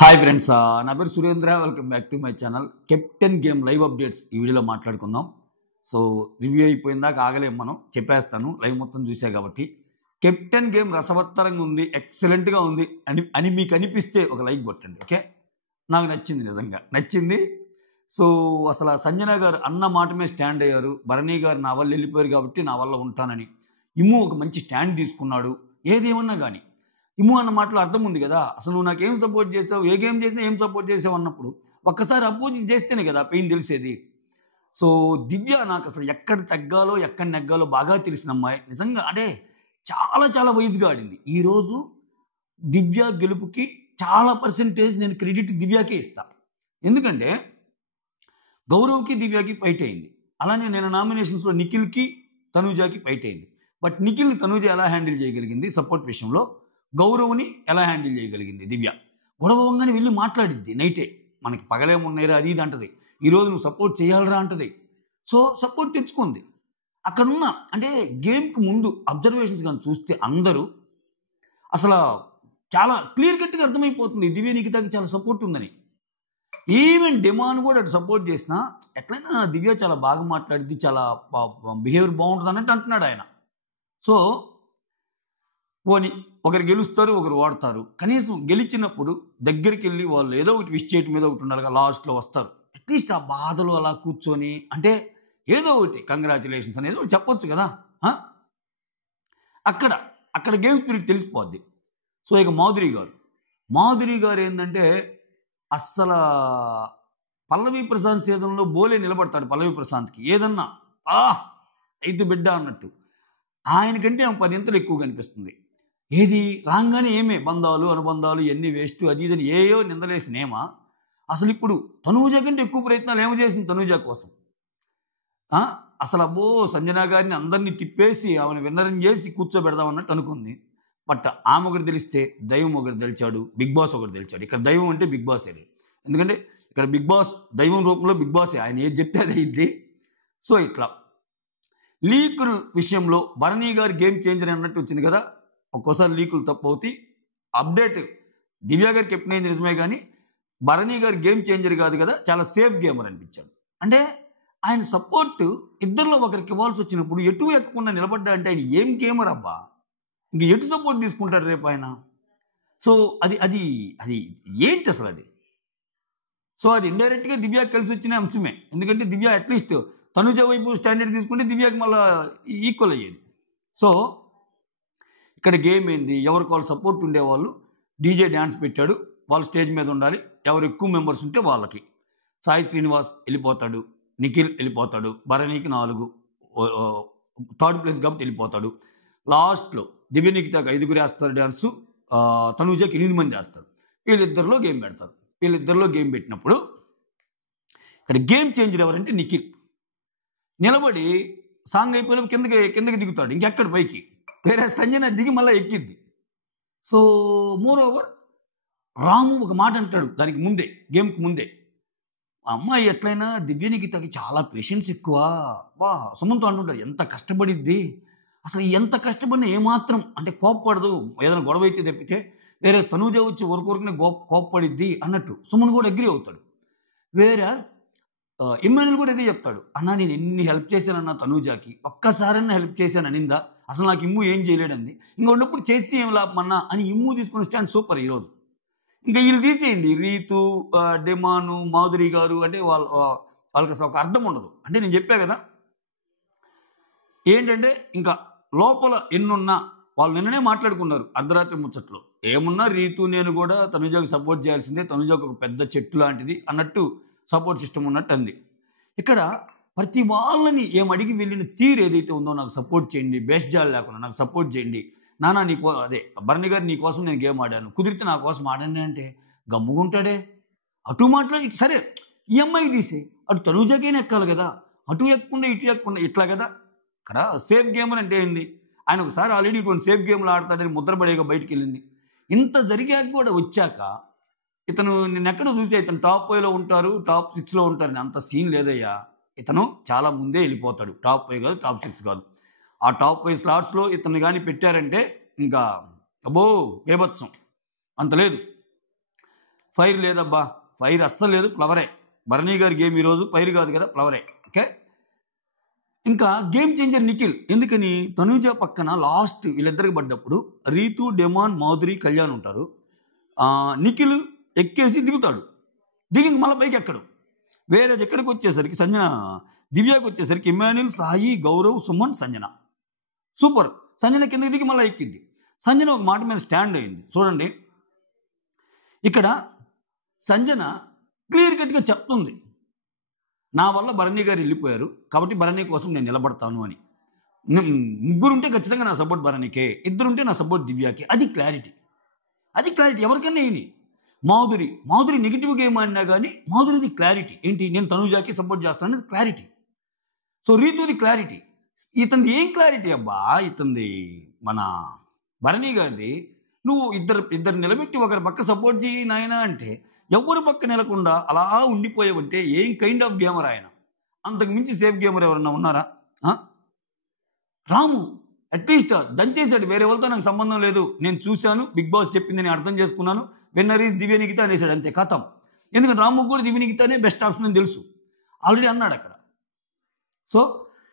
Hi friends, నా పేరు Surendra. Welcome back to my channel. Captain game live updates ఈ వీడియోలో మాట్లాడుకుందాం. సో రివ్యూ అయిపోయిందాక ఆగలేం, మనం చెప్పేస్తాను లైవ్ మొత్తం చూసా కాబట్టి. కెప్టెన్ గేమ్ రసవత్తరంగా ఉంది, ఎక్సలెంట్గా ఉంది అని మీకు అనిపిస్తే ఒక లైక్ కొట్టండి. ఓకే, నాకు నచ్చింది, నిజంగా నచ్చింది. సో అసలు సంజన గారు అన్న మాట మీద స్టాండ్ అయ్యారు. భరణి గారు నా వల్ల వెళ్ళిపోయారు కాబట్టి నా వల్ల ఉంటానని. ఇమ్ము ఒక మంచి స్టాండ్ తీసుకున్నాడు. ఏదేమన్నా కానీ ఇమ్ము అన్న మాటలో అర్థం ఉంది కదా. అసలు నువ్వు నాకేం సపోర్ట్ చేసావు, ఏ గేమ్ చేసినా ఏం సపోర్ట్ చేసావు అన్నప్పుడు ఒక్కసారి అపోజిట్ చేస్తేనే కదా పెయిన్ తెలిసేది. సో దివ్య నాకు అసలు ఎక్కడ తగ్గాలో ఎక్కడ నెగ్గాలో బాగా తెలిసిన అమ్మాయి. నిజంగా అంటే చాలా చాలా వైజ్గా ఆడింది. ఈరోజు దివ్య గెలుపుకి చాలా పర్సెంటేజ్ నేను క్రెడిట్ దివ్యాకే ఇస్తాను. ఎందుకంటే గౌరవ్కి దివ్యాకి ఫైట్ అయింది. అలానే నేను నామినేషన్స్లో నిఖిల్కి తనూజాకి ఫైట్ అయింది. బట్ నిఖిల్ని తనూజ ఎలా హ్యాండిల్ చేయగలిగింది సపోర్ట్ విషయంలో, గౌరవ్ని ఎలా హ్యాండిల్ చేయగలిగింది దివ్య. గొడవంగానే వెళ్ళి మాట్లాడిద్ది నైటే, మనకి పగలేమున్నాయిరా అది ఇది అంటది. ఈరోజు నువ్వు సపోర్ట్ చేయాలరా అంటది. సో సపోర్ట్ తెచ్చుకుంది. అక్కడున్న అంటే గేమ్కి ముందు అబ్జర్వేషన్స్ కానీ చూస్తే అందరూ అసలు చాలా క్లియర్ కట్గా అర్థమైపోతుంది దివ్య నిఖితాకి చాలా సపోర్ట్ ఉందని. ఈవెన్ డిమాండ్ కూడా అటు సపోర్ట్ చేసినా ఎట్లయినా దివ్య చాలా బాగా మాట్లాడిద్ది, చాలా బిహేవియర్ బాగుంటుంది అన్నట్టు అంటున్నాడు ఆయన. సో పోనీ ఒకరు గెలుస్తారు, ఒకరు ఓడతారు. కనీసం గెలిచినప్పుడు దగ్గరికి వెళ్ళి వాళ్ళు ఏదో ఒకటి విష్ చేయటం మీద ఒకటి ఉండాలి. లాస్ట్లో వస్తారు, అట్లీస్ట్ ఆ బాధలు అలా కూర్చొని అంటే ఏదో ఒకటి కంగ్రాచులేషన్స్ అనేది ఒకటి చెప్పొచ్చు కదా. అక్కడ అక్కడ గేమ్ స్పిరిట్ తెలిసిపోద్ది. సో ఇక మాధురి గారు ఏంటంటే అస్సలు పల్లవి ప్రశాంత్ సీజన్లో బోలే నిలబడతాడు. పల్లవి ప్రశాంత్కి ఏదన్నా అయితే బిడ్డ అన్నట్టు, ఆయనకంటే 10 ఇంతలు ఎక్కువ కనిపిస్తుంది. ఏది రాగానే ఏమే బంధాలు అనుబంధాలు ఇవన్నీ వేస్ట్ అది ఇదని ఏయో నిందలేసినేమా. అసలు ఇప్పుడు తనూజ కంటే ఎక్కువ ప్రయత్నాలు ఏమో చేసింది తనూజ కోసం. అసలు అబ్బో సంజన గారిని అందరినీ తిప్పేసి ఆమెను విన్నరం చేసి కూర్చోబెడదామన్నట్టు అనుకుంది. బట్ ఆమె ఒకటి తెలిస్తే దైవం ఒకటి తెలిచాడు, బిగ్ బాస్ ఒకటి తెలిచాడు. ఇక్కడ దైవం అంటే బిగ్ బాసే. ఎందుకంటే ఇక్కడ బిగ్ బాస్ దైవం రూపంలో బిగ్ బాసే, ఆయన ఏది చెప్తే అది అయింది. సో ఇట్లా లీకుల విషయంలో భరణి గారు గేమ్ చేంజర్ అన్నట్టు వచ్చింది కదా. ఒక్కోసారి లీకులు తప్పు అవుతాయి. అప్డేట్ దివ్య గారు కెప్టెన్ అయింది నిజమే, కానీ భరణి గారు గేమ్ చేంజర్ కాదు కదా, చాలా సేఫ్ గేమర్ అనిపించాడు. అంటే ఆయన సపోర్ట్ ఇద్దరిలో ఒకరికి ఇవ్వాల్సి వచ్చినప్పుడు ఎటు ఎక్కకుండా నిలబడ్డా అంటే ఆయన ఏం గేమర్ అబ్బా, ఇంక ఎటు సపోర్ట్ తీసుకుంటాడు రేపు ఆయన. సో అది అది అది ఏంటి అసలు అది. సో అది ఇండైరెక్ట్గా దివ్యాకి కలిసి వచ్చిన అంశమే. ఎందుకంటే దివ్య అట్లీస్ట్ తనుజ వైపు స్టాండర్డ్ తీసుకుంటే దివ్యాకి మళ్ళీ ఈక్వల్ అయ్యేది. సో ఇక్కడ గేమ్ ఏంది, ఎవరికి వాళ్ళు సపోర్ట్ ఉండేవాళ్ళు. డీజే డ్యాన్స్ పెట్టాడు, వాళ్ళు స్టేజ్ మీద ఉండాలి. ఎవరు ఎక్కువ మెంబర్స్ ఉంటే వాళ్ళకి. సాయి శ్రీనివాస్ వెళ్ళిపోతాడు, నిఖిల్ వెళ్ళిపోతాడు, భరణికి 4 థర్డ్ ప్లేస్ కాబట్టి వెళ్ళిపోతాడు. లాస్ట్లో దివ్య నిఖితాకి 5 వేస్తారు డ్యాన్సు, తనూజకి 8 మంది వేస్తారు. వీళ్ళిద్దరిలో గేమ్ పెడతారు. వీళ్ళిద్దరిలో గేమ్ పెట్టినప్పుడు ఇక్కడ గేమ్ చేంజర్ ఎవరంటే నిఖిల్ నిలబడి సాంగ్ అయిపోయిన కిందకి దిగుతాడు, ఇంకెక్కడ పైకి. వేరే సంజన దిగి మళ్ళీ ఎక్కిద్ది. సో మోర్ ఓవర్ రాము ఒక మాట అంటాడు దానికి ముందే, గేమ్కి ముందే, అమ్మాయి ఎట్లయినా దివ్య నిఖితకి చాలా పేషెన్స్ ఎక్కువ. సుమంతో అంటుంటారు ఎంత కష్టపడిద్ది, అసలు ఎంత కష్టపడినా ఏమాత్రం అంటే కోప్పడదు, ఏదైనా గొడవ అయితే తప్పితే. వేరే తనూజ వచ్చి ఒకరికొరకునే కోప్పడిద్ది అన్నట్టు సుమన్ కూడా అగ్రి అవుతాడు. వేరే ఇమ్మాన్యుల్ కూడా ఇదే చెప్తాడు, అన్నా నేను ఎన్ని హెల్ప్ చేశానన్నా తనూజాకి, ఒక్కసారన్నా హెల్ప్ చేశాను అనిందా, అసలు నాకు ఇమ్ము ఏం చేయలేడంది, ఇంకా ఉన్నప్పుడు చేసి ఏం లాభమన్నా అని ఇమ్ము తీసుకున్న స్టాండ్ సూపర్ ఈరోజు. ఇంకా వీళ్ళు తీసేయండి రీతు, డిమాను, మాధురి గారు అంటే వాళ్ళకి అసలు ఒక అర్థం ఉండదు. అంటే నేను చెప్పా కదా ఏంటంటే ఇంకా లోపల ఎన్నున్నా వాళ్ళు నిన్ననే మాట్లాడుకున్నారు అర్ధరాత్రి ముచ్చట్లో, ఏమున్నా రీతు నేను కూడా తనుజాకు సపోర్ట్ చేయాల్సిందే, తనుజాకు ఒక పెద్ద చెట్టు లాంటిది అన్నట్టు సపోర్ట్ సిస్టమ్ ఉన్నట్టు అంది. ఇక్కడ ప్రతి వాళ్ళని ఏమడిగి వెళ్ళిన తీరు ఏదైతే ఉందో, నాకు సపోర్ట్ చేయండి, బెస్ట్ జాల్ లేకుండా నాకు సపోర్ట్ చేయండి నానా, అదే భరణి గారు నీకోసం నేను గేమ్ ఆడాను, కుదిరితే నా కోసం ఆడండి అంటే గమ్ముగుంటాడే. అటు మాట్లాడి ఇటు సరే ఈ అమ్మాయికి తీసే, అటు తనూజాకైనా ఎక్కాలి కదా, అటు ఎక్కకుండా ఇటు ఎక్కకుండా ఇట్లా కదా. ఇక్కడ సేఫ్ గేమర్ అంటే ఏంది, ఆయన ఒకసారి ఆల్రెడీ ఇటువంటి సేఫ్ గేమ్లు ఆడతాడని ముద్రపడేగా బయటికి వెళ్ళింది. ఇంత జరిగాక కూడా వచ్చాక ఇతను నేను ఎక్కడ చూస్తే ఇతను టాప్ 5లో ఉంటారు, టాప్ 6లో ఉంటారని అంత సీన్ లేదయ్యా. ఇతను చాలా ముందే వెళ్ళిపోతాడు, టాప్ 5 కాదు, టాప్ 6 కాదు. ఆ టాప్ 5 స్లాట్స్లో ఇతను కానీ పెట్టారంటే ఇంకా అబ్బో బేబత్సం అంత లేదు. ఫైర్ లేదబ్బా, ఫైర్ అస్సలు లేదు, ఫ్లవరే. భరణి గారి గేమ్ ఈరోజు ఫైర్ కాదు కదా, ఫ్లవరే. ఓకే. ఇంకా గేమ్ చేంజర్ నిఖిల్. ఎందుకని? తనూజ పక్కన లాస్ట్ వీళ్ళిద్దరికి పడ్డప్పుడు రీతు, డెమాన్, మాధురి, కళ్యాణ్ ఉంటారు. నిఖిల్ ఎక్కేసి దిగుతాడు, దిగి మళ్ళీ పైకి ఎక్కడు. వేరే ఎక్కడికి వచ్చేసరికి సంజన, దివ్యాకి వచ్చేసరికి ఇమాన్యుల్, సాయి, గౌరవ్, సుమన్, సంజన. సూపర్. సంజన కిందకి దిగి మళ్ళీ ఎక్కింది. సంజన ఒక మాట మీద స్టాండ్ అయింది. చూడండి, ఇక్కడ సంజన క్లియర్ కట్గా చెప్తుంది, నా వల్ల భరణి గారు వెళ్ళిపోయారు కాబట్టి భరణి కోసం నేను నిలబడతాను అని. ముగ్గురుంటే ఖచ్చితంగా నా సపోర్ట్ భరణికే, ఇద్దరుంటే నా సపోర్ట్ దివ్యాకి. అది క్లారిటీ, అది క్లారిటీ. ఎవరికైనా ఏంటి? మాధురి నెగిటివ్ గేమ్ ఆడినా కానీ మాధురిది క్లారిటీ ఏంటి, నేను తనూజాకి సపోర్ట్ చేస్తాను అనేది క్లారిటీ. సో రీతుది క్లారిటీ. ఇతనిది ఏం క్లారిటీ అబ్బా? ఇతనిది మన భరణి గారిది, నువ్వు ఇద్దరు నిలబెట్టి ఒకరి పక్క సపోర్ట్ చేయి నాయన అంటే ఎవరి పక్క నిలకుండా అలా ఉండిపోయావంటే ఏం కైండ్ ఆఫ్ గేమర్ ఆయన? అంతకు మించి సేఫ్ గేమర్ ఎవరన్నా ఉన్నారా? రాము అట్లీస్ట్ దంచేశాడు, వేరే వాళ్ళతో నాకు సంబంధం లేదు, నేను చూశాను, బిగ్ బాస్ చెప్పింది నేను అర్థం చేసుకున్నాను, విన్నర్ ఈజ్ దివ్య నిఖిత అనేసాడు, అంతే కథం. ఎందుకంటే రాముకు కూడా దివ్య నిఖితనే బెస్ట్ ఆప్షన్ అని తెలుసు, ఆల్రెడీ అన్నాడు అక్కడ. సో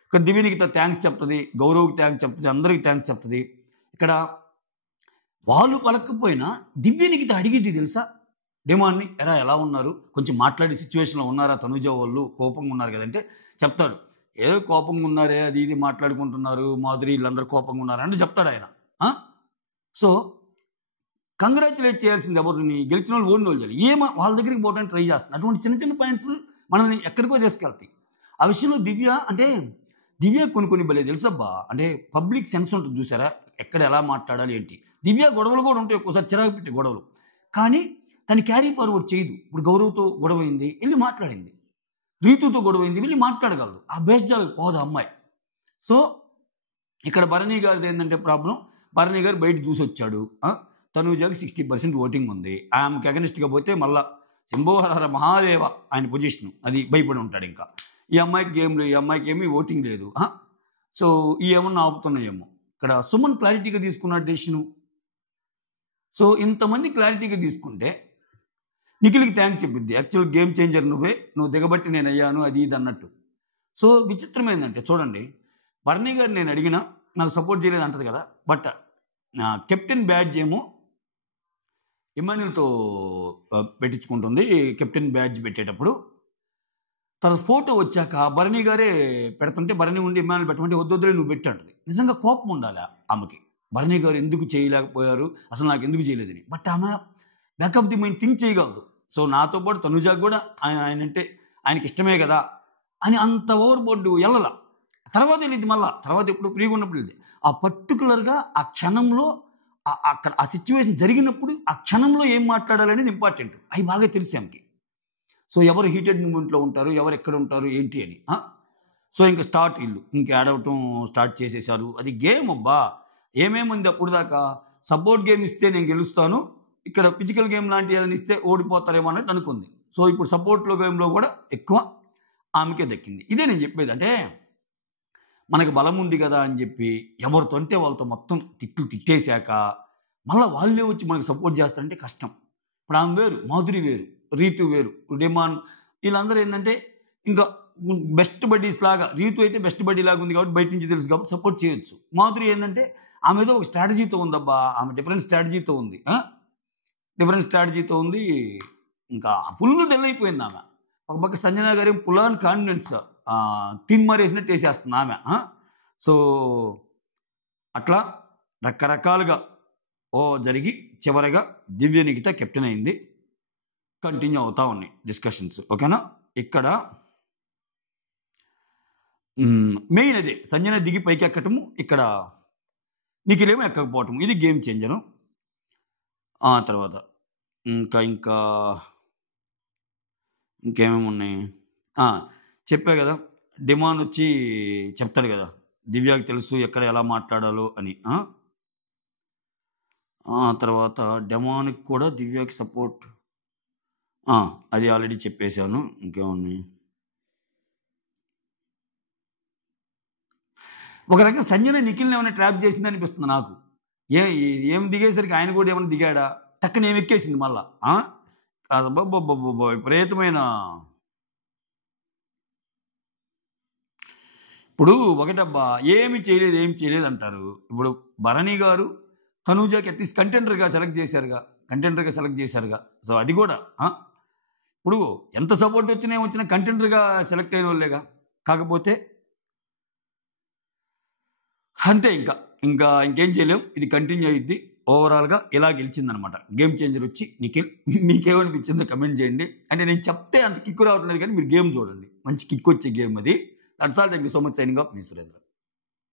ఇక్కడ దివ్య నిఖిత థ్యాంక్స్ చెప్తుంది, గౌరవ్కి థ్యాంక్స్ చెప్తుంది, అందరికి థ్యాంక్స్ చెప్తుంది. ఇక్కడ వాళ్ళు పలకపోయినా దివ్య నిఖిత అడిగిద్ది తెలుసా డిమాండ్ని, ఎలా ఉన్నారు, కొంచెం మాట్లాడే సిచ్యువేషన్లో ఉన్నారా, తనుజ వాళ్ళు కోపంగా ఉన్నారు కదంటే చెప్తాడు, ఏదో కోపంగా ఉన్నారే, అది ఇది మాట్లాడుకుంటున్నారు, మాధురి వీళ్ళందరూ కోపంగా ఉన్నారు అంటే చెప్తాడు ఆయన. సో కంగ్రాచులేట్ చేయాల్సింది ఎవరిని? గెలిచిన వాళ్ళు, ఓడిన వాళ్ళు చేయాలి. వాళ్ళ దగ్గరికి పోవడానికి ట్రై చేస్తుంది. అటువంటి చిన్న చిన్న పాయింట్స్ మనల్ని ఎక్కడికో తీసుకెళ్తాయి. ఆ విషయంలో దివ్య కొన్ని భలే తెలుసబ్బా. అంటే పబ్లిక్ సెన్స్ ఉంటుంది చూసారా, ఎక్కడ ఎలా మాట్లాడాలి ఏంటి. దివ్య గొడవలు కూడా ఉంటాయి, ఒక్కోసారి చిరాకు పెట్టే గొడవలు, కానీ తను క్యారీ ఫార్వర్డ్ చేయదు. ఇప్పుడు గౌరవ్తో గొడవైంది, వెళ్ళి మాట్లాడింది, రీతుతో గొడవైంది, వెళ్ళి మాట్లాడగలదు. ఆ బేస్ట్ జాలకు పోదు అమ్మాయి. సో ఇక్కడ భరణి గారిది ఏంటంటే ప్రాబ్లం, భరణి గారు బయట చూసి వచ్చాడు, తనూజాకి 60% ఓటింగ్ ఉంది, ఆమెకి అగనిస్ట్గా పోతే మళ్ళా శంభోహర మహాదేవ ఆయన పొజిషన్, అది భయపడి ఉంటాడు. ఇంకా ఈ అమ్మాయికి గేమ్లు, ఈ అమ్మాయికి ఏమీ ఓటింగ్ లేదు. సో ఈ ఏమన్నా ఆపుతున్నాయేమో. ఇక్కడ సుమన్ క్లారిటీగా తీసుకున్న డెసిషను. సో ఇంతమంది క్లారిటీగా తీసుకుంటే నిఖిల్కి థ్యాంక్స్ చెప్పిద్ది, యాక్చువల్ గేమ్ చేంజర్ నువ్వు దిగబట్టి నేను అయ్యాను, అది ఇది అన్నట్టు. సో విచిత్రం ఏంటంటే చూడండి, భరణి గారు నేను అడిగినా నాకు సపోర్ట్ చేయలేదు అంటది కదా, బట్ కెప్టెన్ బ్యాడ్జ్ ఏమో ఇమాన్యుల్తో పెట్టించుకుంటుంది. కెప్టెన్ బ్యాడ్జ్ పెట్టేటప్పుడు తర్వాత ఫోటో వచ్చాక భరణి గారే పెడుతుంటే భరణి ఉండి ఇమాన్యుల్ పెట్టమంటే వద్దులే నువ్వు పెట్టంటుంది. నిజంగా కోపం ఉండాలి ఆమెకి, భరణి గారు ఎందుకు చేయలేకపోయారు, అసలు నాకు ఎందుకు చేయలేదని. బట్ ఆమె back of the mind think చేయగలదు. సో నాతో పాటు తనుజాకు కూడా ఆయన అంటే ఆయనకి ఇష్టమే కదా అని అంత ఓవర్ బోర్డు వెళ్ళాల. తర్వాత వెళ్ళింది, మళ్ళీ తర్వాత ఎప్పుడు ఫ్రీగా ఉన్నప్పుడు వెళ్ళింది. ఆ పర్టికులర్గా ఆ క్షణంలో అక్కడ ఆ సిచ్యువేషన్ జరిగినప్పుడు ఆ క్షణంలో ఏం మాట్లాడాలనేది ఇంపార్టెంట్. అవి బాగా తెలుసు ఆమెకి. సో ఎవరు హీటెడ్ మూమెంట్లో ఉంటారు, ఎవరు ఎక్కడ ఉంటారు ఏంటి అని. సో ఇంకా వీళ్ళు ఇంక యాడ్ అవటం స్టార్ట్ చేసేసారు. అది గేమ్ అబ్బా, ఏమేముంది అప్పుడు దాకా సపోర్ట్ గేమ్ ఇస్తే నేను గెలుస్తాను, ఇక్కడ ఫిజికల్ గేమ్ లాంటి ఏదైనా ఇస్తే ఓడిపోతారేమో అనేది అనుకుంది. సో ఇప్పుడు సపోర్ట్లో గేమ్లో కూడా ఎక్కువ ఆమెకే దక్కింది. ఇదే నేను చెప్పేది, అంటే మనకు బలం ఉంది కదా అని చెప్పి ఎవరితో అంటే వాళ్ళతో మొత్తం తిట్టేశాక మళ్ళీ వాళ్ళే వచ్చి మనకు సపోర్ట్ చేస్తారంటే కష్టం. ఇప్పుడు ఆమె వేరు, మాధురి వేరు, రీతు వేరు, డెమాన్, వీళ్ళందరూ ఏంటంటే ఇంకా బెస్ట్ బడ్డీస్ లాగా. రీతు అయితే బెస్ట్ బడ్డీ లాగా ఉంది కాబట్టి బయట నుంచి తెలుసు కాబట్టి సపోర్ట్ చేయొచ్చు. మాధురి ఏంటంటే ఆమె ఏదో ఒక స్ట్రాటజీతో ఉందబ్బా, ఆమె డిఫరెంట్ స్ట్రాటజీతో ఉంది. ఇంకా ఫుల్ డెల్ అయిపోయింది ఆమె. ఒక పక్క సంజన గారి ఫుల్ ఆన్ కాన్ఫిడెన్స్ తిన్మరేసినట్టు వేసేస్తుంది ఆమె. సో అట్లా రకరకాలుగా జరిగి చివరగా దివ్య నిఖిత కెప్టెన్ అయింది. కంటిన్యూ అవుతా ఉన్నాయి డిస్కషన్స్, ఓకేనా. ఇక్కడ మెయిన్ అదే, సంజన దిగి పైకి ఎక్కటము, ఇక్కడ నిఖిలేమో ఎక్కకపోవటం, ఇది గేమ్ చేంజరు. తర్వాత ఇంకేమేమి ఉన్నాయి చెప్పా కదా. డిమాండ్ వచ్చి చెప్తాడు కదా, దివ్యాకి తెలుసు ఎక్కడ ఎలా మాట్లాడాలో అని. తర్వాత డెమాన్కి కూడా దివ్యాకి సపోర్ట్, అది ఆల్రెడీ చెప్పేశాను. ఇంకేమున్నాయి, ఒక రకంగా సంజన నిఖిల్ని ఏమైనా ట్రాప్ చేసింది అనిపిస్తుంది నాకు. ఏం దిగేసరికి ఆయన కూడా ఏమైనా దిగాడా, టక్కన ఏమి ఎక్కేసింది మళ్ళా. అబ్బబ్బబ్బబ్బబ్బ! విపరీతమైన ఇప్పుడు ఒకటబ్బా ఏమి చేయలేదు అంటారు. ఇప్పుడు Bharani garu తనూజకి at least కంటెండర్‌గా select చేశారుగా. So, అది కూడా ఇప్పుడు ఎంత సపోర్ట్ వచ్చినా కంటెండర్‌గా సెలెక్ట్ అయినోళ్ళేగా. కాకపోతే అంతే ఇంకేం చేయలేం. ఇది కంటిన్యూ అయ్యిద్ది. ఓవరాల్‌గా ఇలా గెలిచిందనమాట. గేమ్ చేంజర్ వచ్చి నిఖిల్. మీకేమనిపించిందో కమెంట్ చేయండి. అంటే నేను చెప్తే అంత కిక్ రావట్లేదు కానీ మీరు గేమ్ చూడండి. మంచి కిక్ వచ్చే గేమ్ అది. That's all. Thank you so much. Signing off. Me Surendra.